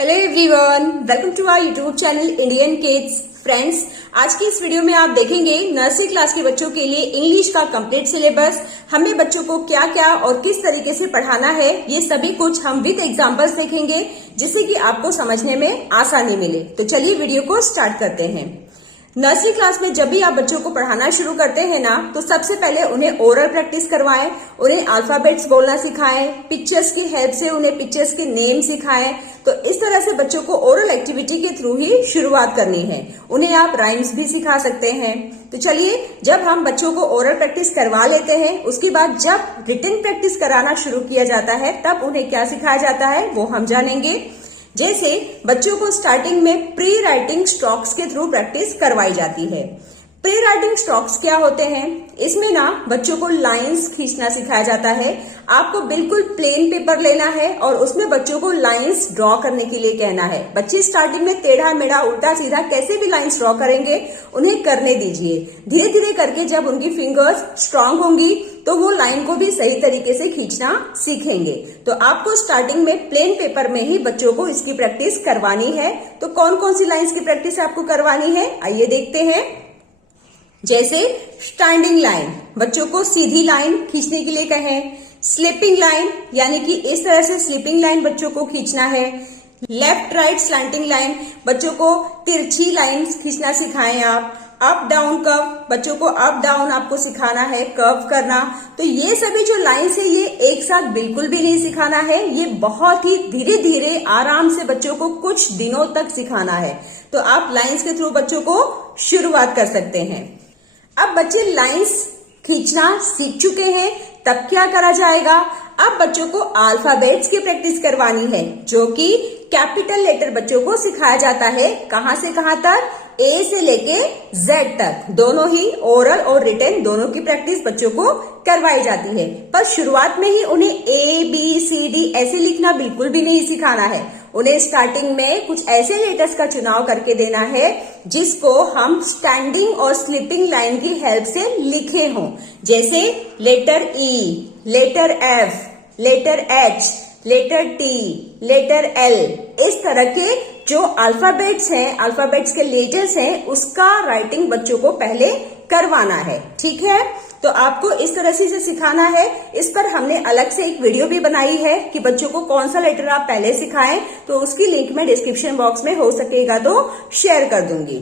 Hello everyone, welcome to our YouTube channel Indian kids. Friends, आज की इस video में आप देखेंगे नर्सरी क्लास के बच्चों के लिए इंग्लिश का कंप्लीट सिलेबस। हमें बच्चों को क्या क्या और किस तरीके से पढ़ाना है, ये सभी कुछ हम विद एग्जांपल्स देखेंगे, जिससे कि आपको समझने में आसानी मिले। तो चलिए वीडियो को स्टार्ट करते हैं। नर्सरी क्लास में जब भी आप बच्चों को पढ़ाना शुरू करते हैं ना, तो सबसे पहले उन्हें ओरल प्रैक्टिस करवाएं, उन्हें अल्फाबेट्स बोलना सिखाएं, पिक्चर्स की हेल्प से उन्हें पिक्चर्स के नेम सिखाएं। तो इस तरह से बच्चों को ओरल एक्टिविटी के थ्रू ही शुरुआत करनी है। उन्हें आप राइम्स भी सिखा सकते हैं। तो चलिए, जब हम बच्चों को ओरल प्रैक्टिस करवा लेते हैं, उसके बाद जब रिटन प्रैक्टिस कराना शुरू किया जाता है, तब उन्हें क्या सिखाया जाता है वो हम जानेंगे। जैसे बच्चों को स्टार्टिंग में प्री राइटिंग स्ट्रोक्स के थ्रू प्रैक्टिस करवाई जाती है। प्री राइटिंग स्ट्रोक्स क्या होते हैं? इसमें ना बच्चों को लाइंस खींचना सिखाया जाता है। आपको बिल्कुल प्लेन पेपर लेना है और उसमें बच्चों को लाइंस ड्रॉ करने के लिए कहना है। बच्चे स्टार्टिंग में टेढ़ा मेढ़ा उल्टा सीधा कैसे भी लाइंस ड्रॉ करेंगे, उन्हें करने दीजिए। धीरे धीरे करके जब उनकी फिंगर्स स्ट्रांग होंगी तो वो लाइन को भी सही तरीके से खींचना सीखेंगे। तो आपको स्टार्टिंग में प्लेन पेपर में ही बच्चों को इसकी प्रैक्टिस करवानी है। तो कौन कौन सी लाइंस की प्रैक्टिस आपको करवानी है, आइए देखते हैं। जैसे स्टैंडिंग लाइन, बच्चों को सीधी लाइन खींचने के लिए कहें। स्लिपिंग लाइन, यानी कि इस तरह से स्लिपिंग लाइन बच्चों को खींचना है। लेफ्ट राइट स्लैंटिंग लाइन, बच्चों को तिरछी लाइन खींचना सिखाएं आप। अप डाउन कर्व, बच्चों को अप डाउन आपको सिखाना है, कर्व करना। तो ये सभी जो लाइन्स है, ये एक साथ बिल्कुल भी नहीं सिखाना है। ये बहुत ही धीरे धीरे आराम से बच्चों को कुछ दिनों तक सिखाना है। तो आप लाइन्स के थ्रू बच्चों को शुरुआत कर सकते हैं। अब बच्चे लाइंस खींचना सीख चुके हैं, तब क्या करा जाएगा? अब बच्चों को अल्फाबेट्स की प्रैक्टिस करवानी है, जो कि कैपिटल लेटर बच्चों को सिखाया जाता है। कहां से कहां तक? ए से लेके जेड तक, दोनों ही ओरल और रिटन दोनों की प्रैक्टिस बच्चों को करवाई जाती है। पर शुरुआत में ही उन्हें ए बी सी डी ऐसे लिखना बिल्कुल भी नहीं सिखाना है। उन्हें स्टार्टिंग में कुछ ऐसे लेटर्स का चुनाव करके देना है जिसको हम स्टैंडिंग और स्लिपिंग लाइन की हेल्प से लिखे हों। जैसे letter E, letter F, letter H, letter T, letter L. इस तरह के जो अल्फाबेट्स हैं, अल्फाबेट्स के लेटर्स हैं, उसका राइटिंग बच्चों को पहले करवाना है। ठीक है, तो आपको इस तरह से इसे सिखाना है। इस पर हमने अलग से एक वीडियो भी बनाई है कि बच्चों को कौन सा लेटर आप पहले सिखाएं, तो उसकी लिंक मैं डिस्क्रिप्शन बॉक्स में हो सकेगा तो शेयर कर दूंगी।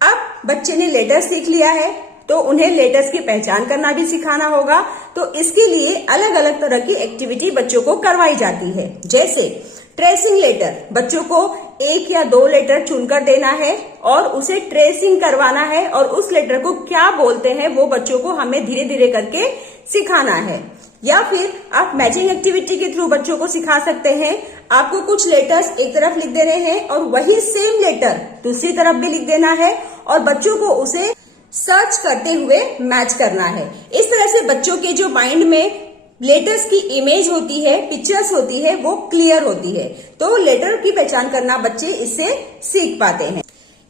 अब बच्चे ने लेटर सीख लिया है, तो उन्हें लेटर्स की पहचान करना भी सिखाना होगा। तो इसके लिए अलग अलग तरह की एक्टिविटी बच्चों को करवाई जाती है। जैसे ट्रेसिंग लेटर, बच्चों को एक या दो लेटर चुनकर देना है और उसे ट्रेसिंग करवाना है, और उस लेटर को क्या बोलते हैं वो बच्चों को हमें धीरे धीरे करके सिखाना है। या फिर आप मैचिंग एक्टिविटी के थ्रू बच्चों को सिखा सकते हैं। आपको कुछ लेटर्स एक तरफ लिख देने हैं और वही सेम लेटर दूसरी तरफ भी लिख देना है, और बच्चों को उसे सर्च करते हुए मैच करना है। इस तरह से बच्चों के जो माइंड में लेटर्स की इमेज होती है, पिक्चर्स होती है, वो क्लियर होती है। तो लेटर की पहचान करना बच्चे इससे सीख पाते हैं।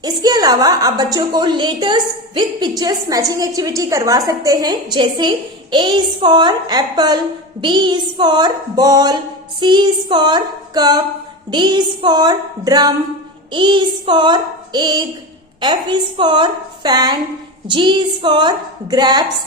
इसके अलावा आप बच्चों को letters with pictures matching activity करवा सकते हैं। जैसे A is for apple, B is for ball, C is for cup, D is for drum, E is for egg, F is for fan, G is for grapes,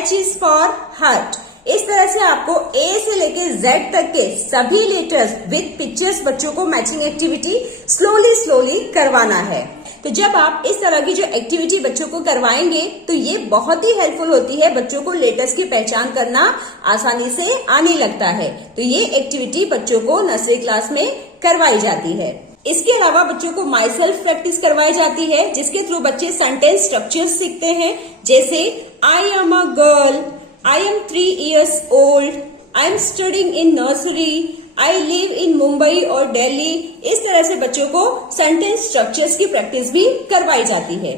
H is for hut. इस तरह से आपको A से लेके Z तक के सभी letters with pictures बच्चों को मैचिंग एक्टिविटी स्लोली करवाना है। तो जब आप इस तरह की जो एक्टिविटी बच्चों को करवाएंगे, तो ये बहुत ही हेल्पफुल होती है। बच्चों को लेटर्स की पहचान करना आसानी से आने लगता है। तो ये एक्टिविटी बच्चों को नर्सरी क्लास में करवाई जाती है। इसके अलावा बच्चों को माई सेल्फ प्रैक्टिस करवाई जाती है, जिसके थ्रू बच्चे सेंटेंस स्ट्रक्चर्स सीखते हैं। जैसे I am a girl, I am 3 years old, I am studying in nursery, I live in Mumbai और दिल्ली। इस तरह से बच्चों को सेंटेंस स्ट्रक्चर्स की प्रैक्टिस भी करवाई जाती है।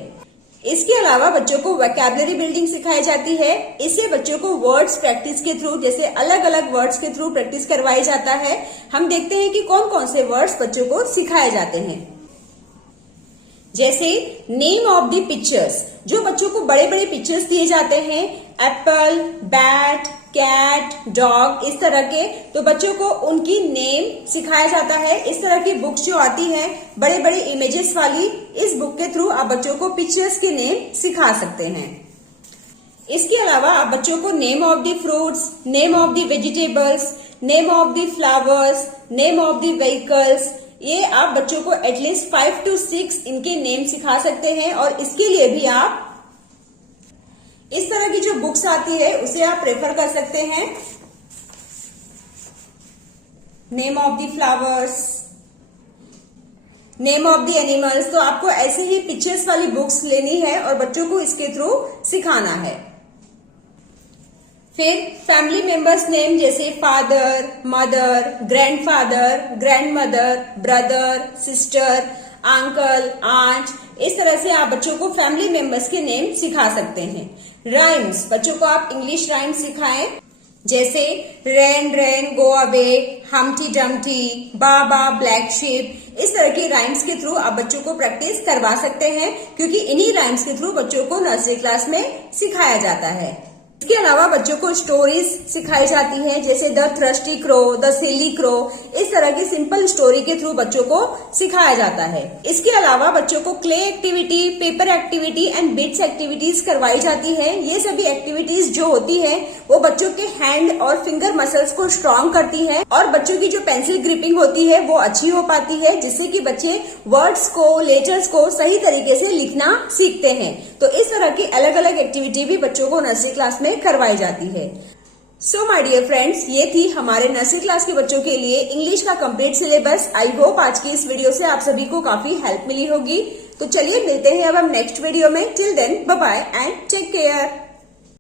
इसके अलावा बच्चों को वोकैबुलरी बिल्डिंग सिखाई जाती है। इससे बच्चों को वर्ड्स प्रैक्टिस के थ्रू, जैसे अलग अलग वर्ड्स के थ्रू प्रैक्टिस करवाई जाता है। हम देखते हैं कि कौन कौन से वर्ड्स बच्चों को सिखाए जाते हैं। जैसे नेम ऑफ द पिक्चर्स, जो बच्चों को बड़े बड़े पिक्चर्स दिए जाते हैं, एप्पल, बैट, कैट, डॉग, इस तरह के, तो बच्चों को उनकी नेम सिखाया जाता है। इस तरह की बुक्स जो आती हैं बड़े बड़े इमेजेस वाली, इस बुक के थ्रू आप बच्चों को पिक्चर्स के नेम सिखा सकते हैं। इसके अलावा आप बच्चों को name of the fruits, name of the vegetables, name of the flowers, name of the vehicles, ये आप बच्चों को एटलीस्ट 5 to 6 इनके नेम सिखा सकते हैं। और इसके लिए भी आप इस तरह की जो बुक्स आती है उसे आप प्रेफर कर सकते हैं। Name of the flowers, name of the animals, तो आपको ऐसे ही पिक्चर्स वाली बुक्स लेनी है और बच्चों को इसके थ्रू सिखाना है। फिर फैमिली मेंबर्स नेम, जैसे father, mother, grandfather, grandmother, brother, sister, uncle, aunt, इस तरह से आप बच्चों को फैमिली मेंबर्स के नेम सिखा सकते हैं। राइम्स, बच्चों को आप इंग्लिश राइम्स सिखाएं, जैसे rain rain go away, humpty dumpty, baa baa black sheep, इस तरह के राइम्स के थ्रू आप बच्चों को प्रैक्टिस करवा सकते हैं, क्योंकि इन्हीं राइम्स के थ्रू बच्चों को नर्सरी क्लास में सिखाया जाता है। इसके अलावा बच्चों को स्टोरीज सिखाई जाती हैं, जैसे the thirsty crow, the silly crow, इस तरह की सिंपल स्टोरी के थ्रू बच्चों को सिखाया जाता है। इसके अलावा बच्चों को clay activity, paper activity and bits activities करवाई जाती है। ये सभी एक्टिविटीज जो होती है वो बच्चों के हैंड और फिंगर मसल्स को स्ट्रॉन्ग करती है और बच्चों की जो पेंसिल ग्रिपिंग होती है वो अच्छी हो पाती है, जिससे कि बच्चे वर्ड्स को, लेटर्स को सही तरीके से लिखना सीखते हैं। तो इस तरह की अलग अलग एक्टिविटी भी बच्चों को नर्सरी क्लास में करवाई जाती है। सो माय डियर फ्रेंड्स, ये थी हमारे नर्सरी क्लास के बच्चों के लिए इंग्लिश का कंप्लीट सिलेबस। आई होप आज की इस वीडियो से आप सभी को काफी हेल्प मिली होगी। तो चलिए मिलते हैं अब हम नेक्स्ट वीडियो में। Till then bye bye and take care.